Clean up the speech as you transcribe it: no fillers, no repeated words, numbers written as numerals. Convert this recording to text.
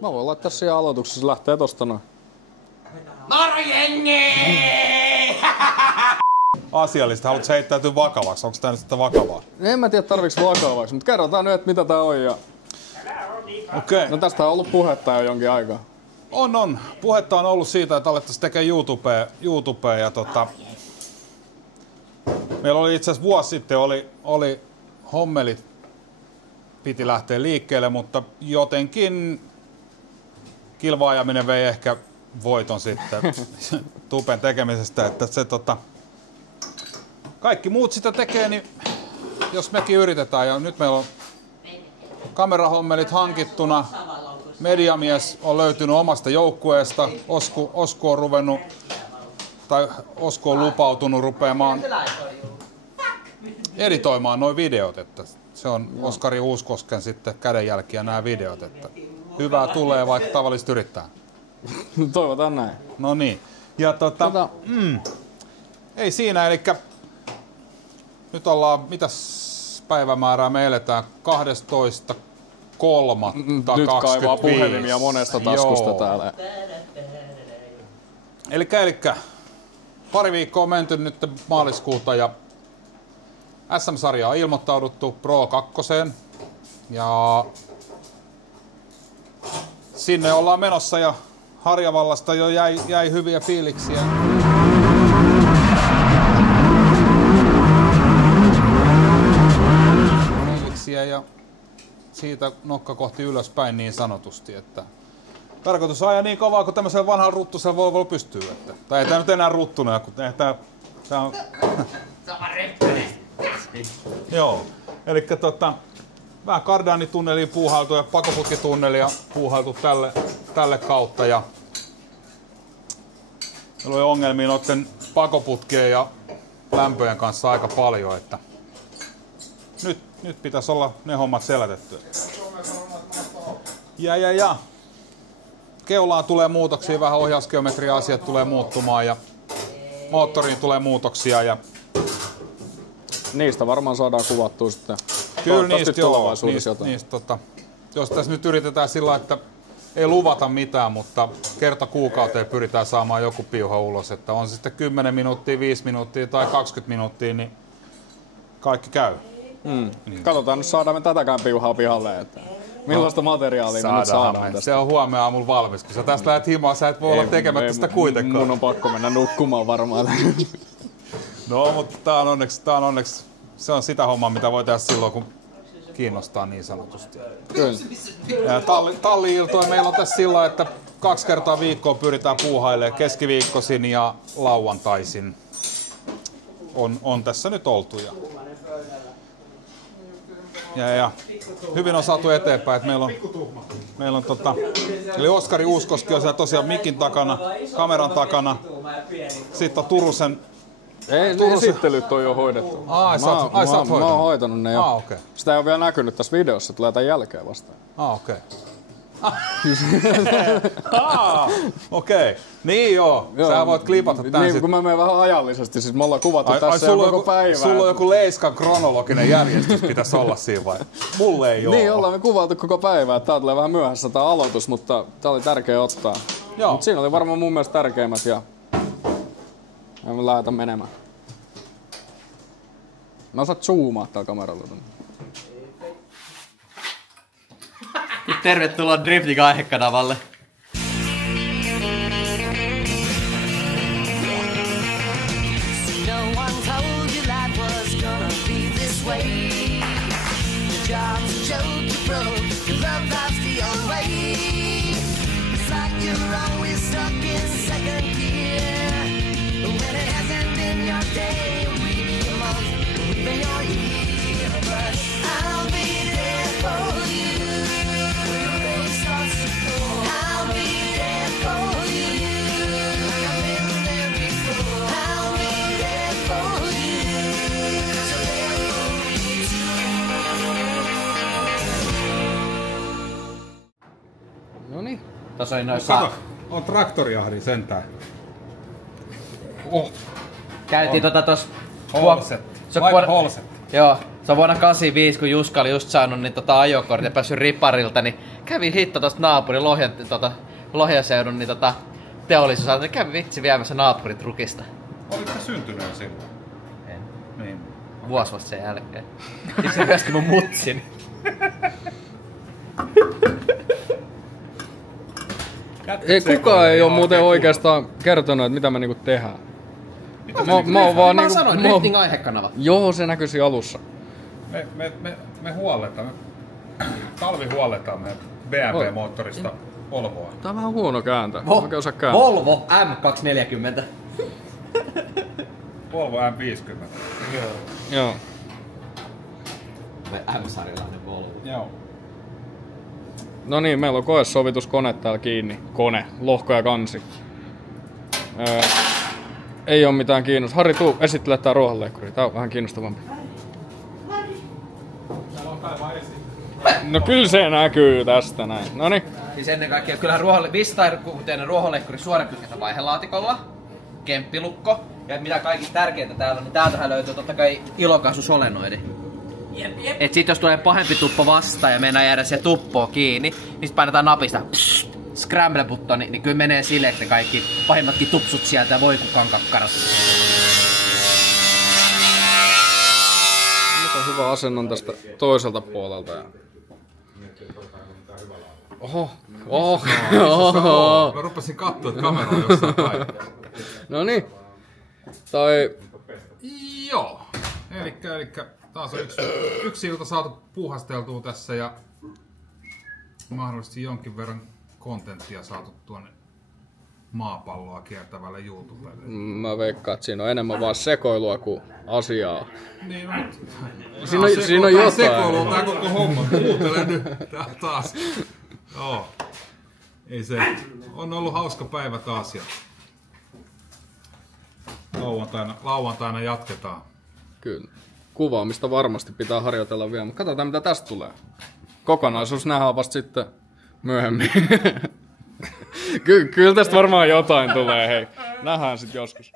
Mä voin laittaa siihen aloituksessa, se lähtee tosta noin. Morjengi! Asiallista, haluatko heittäytyä vakavaksi? Onko tää nyt sitten vakavaa? En mä tiedä tarviks vakavaksi, mutta kerrotaan nyt, että mitä tää on. Ja... Okei. No tästä on ollut puhetta jo jonkin aikaa. On. Puhetta on ollut siitä, että alettaisiin tekemään YouTubea ja meillä oli itse asiassa vuosi sitten oli hommelit piti lähteä liikkeelle, mutta jotenkin kilvaajaminen vei ehkä voiton sitten tupen tekemisestä, että se kaikki muut sitä tekee, niin jos mekin yritetään ja nyt meillä on kamerahommelit hankittuna, mediamies on löytynyt omasta joukkueesta, Osku on ruvennut, tai Osku on lupautunut rupeamaan editoimaan nuo videot, että se on Oskari Uuskosken sitten kädenjälkiä nämä videot, että hyvää tulee vaikka tavallisesti yrittää. Toivotaan näin. No niin. Ja ei siinä, eli nyt ollaan, mitäs päivämäärää me eletään? 12.3.25. Nyt kaivaa puhelimia monesta taskusta täällä. Elikkä pari viikkoa on menty nyt maaliskuuta ja SM-sarja on ilmoittauduttu Pro 2. Ja sinne ollaan menossa ja Harjavallasta jo jäi hyviä fiiliksiä. Ja siitä nokka kohti ylöspäin niin sanotusti, että tarkoitus ajaa niin kovaa kuin tämmöisellä vanhalla ruttusella voi pystyä. Että, tai ei tää nyt enää ruttuna, kun tää on... Joo, elikkä vähän kardaanitunneliä puuhailtu ja pakoputkitunnelia puuhailtu tälle kautta ja meillä oli ongelmia noiden pakoputkien ja lämpöjen kanssa aika paljon, että nyt pitäisi olla ne hommat selätetty. Ja. Keulaan tulee muutoksia, vähän ohjausgeometria-asiat tulee muuttumaan ja moottoriin tulee muutoksia ja niistä varmaan saadaan kuvattua sitten. Kyllä niistä jos tässä nyt yritetään sillä, että ei luvata mitään, mutta kerta kuukauteen pyritään saamaan joku piuha ulos, että on se sitten 10 minuuttia, 5 minuuttia tai 20 minuuttia, niin kaikki käy. Niin. Katsotaan, nyt saadaan me tätäkään piuhaa pihalle, että millaista materiaalia me nyt saadaan tästä. Se on huomenna aamulla valmis, kun sä tästä lähdet himaan, sä et voi olla tekemättä sitä kuitenkaan. Mun on pakko mennä nukkumaan varmaan. No, mutta tää on onneksi, se on sitä hommaa, mitä voi tehdä silloin, kun kiinnostaa niin sanotusti. Kyllä. Talli-iltoja meillä on tässä sillä, että 2 kertaa viikkoa pyritään puuhailemaan, keskiviikkoisin ja lauantaisin. On tässä nyt oltu. Ja hyvin on saatu eteenpäin, että meillä on eli Oskari Uuskoski on siellä tosiaan mikin takana, kameran takana. Sitten on Turusen. Ei, ne esittelyt on jo hoidettu. Mä oon hoitanut ne jo. Okay. Sitä ei ole vielä näkynyt tässä videossa, tulee tämän jälkeen vastaan. Okei. Okei. Niin joo. Sä voit klipata tän niin, kun mä menen vähän ajallisesti, siis me ollaan kuvattu tässä koko päivää. Sulla on joku Leiskan kronologinen järjestys pitäisi olla siinä vai? Mulle ei oo. Niin, ollaan me kuvattu koko päivää. Tää tulee vähän myöhässä tää aloitus, mutta tää oli tärkeä ottaa. Mut siinä oli varmaan mun mielestä tärkeimmät ja me lähdetään menemään. Mä osaat zoomaa täällä kameralla. Tervetuloa Drifting aihekanavalle. Noniin. Tossa oli noissa... On traktoriahdi sentään. Käytiin tossa... Holset. Joo. Se on vuonna 85, kun Juska oli just saanut niin ajokortin ja päässyt riparilta, niin kävi hitto tosta naapurin Lohjaseudun niin teollisuusalta, niin kävi vitsi viemässä naapurin trukista. Olitko sä syntynyt silloin? En. Niin. Vuosi vasta sen jälkeen. Sitten se myöskin mun mutsin. Ei kukaan ei oo muuten oikeastaan kertonut, että mitä me niinku tehdään. Mä oon vaan niinku... sanoin, Drifting aihekanava. Joo, se näkyisi alussa. Me huolletaan. Talvi huolletaan meidän BMW-moottorista Volvoa. Tää on vähän huono kääntää. Oikein osaa kääntää. Volvo M240. Volvo M50. Joo. M-sarjalainen Volvo. Joo. No niin, meillä on koesovituskone täällä kiinni. Kone, lohko ja kansi. Ei oo mitään kiinnosta. Harri, tuu esittele tää ruohonleikkuri. Tää on vähän kiinnostavampi. No kyllä se näkyy tästä näin. Noniin. Siis ennen kaikkea, kyllähän ruohonleikkuri suorakytkentä vaihelaatikolla, kemppilukko, ja mitä kaikista tärkeintä täällä on, niin täältähän löytyy totta kai ilokaasusolenoidi. Et sit jos tulee pahempi tuppo vastaan ja mennään jäädä siihen tuppoon kiinni, niin sit painetaan napista scramble-buttoni, niin kyllä menee silleen, että kaikki pahimmatkin tupsut sieltä ja voi kukaan kakkarat. Nyt on hyvä asennon tästä toiselta puolelta. Oho. Mä rupesin kattoo, että kamera on jossain päin. Noniin. Tai... Joo. Elikkä taas on yksi ilta saatu puuhasteltua tässä ja mahdollisesti jonkin verran kontenttia saatu tuonne maapalloa kiertävälle YouTubelle. Mä veikkaan, että siinä on enemmän vaan sekoilua kuin asiaa. Niin, Siinä on jotain. Sekoilu on tää koko homma. Kuuntele nyt taas. Joo. Ei se. On ollut hauska päivä taas ja lauantaina jatketaan. Kyllä. Kuvaamista varmasti pitää harjoitella vielä, mutta katsotaan mitä tästä tulee. Kokonaisuus nähdään vasta sitten myöhemmin. Kyllä tästä varmaan jotain tulee, hei. Nähdään sitten joskus.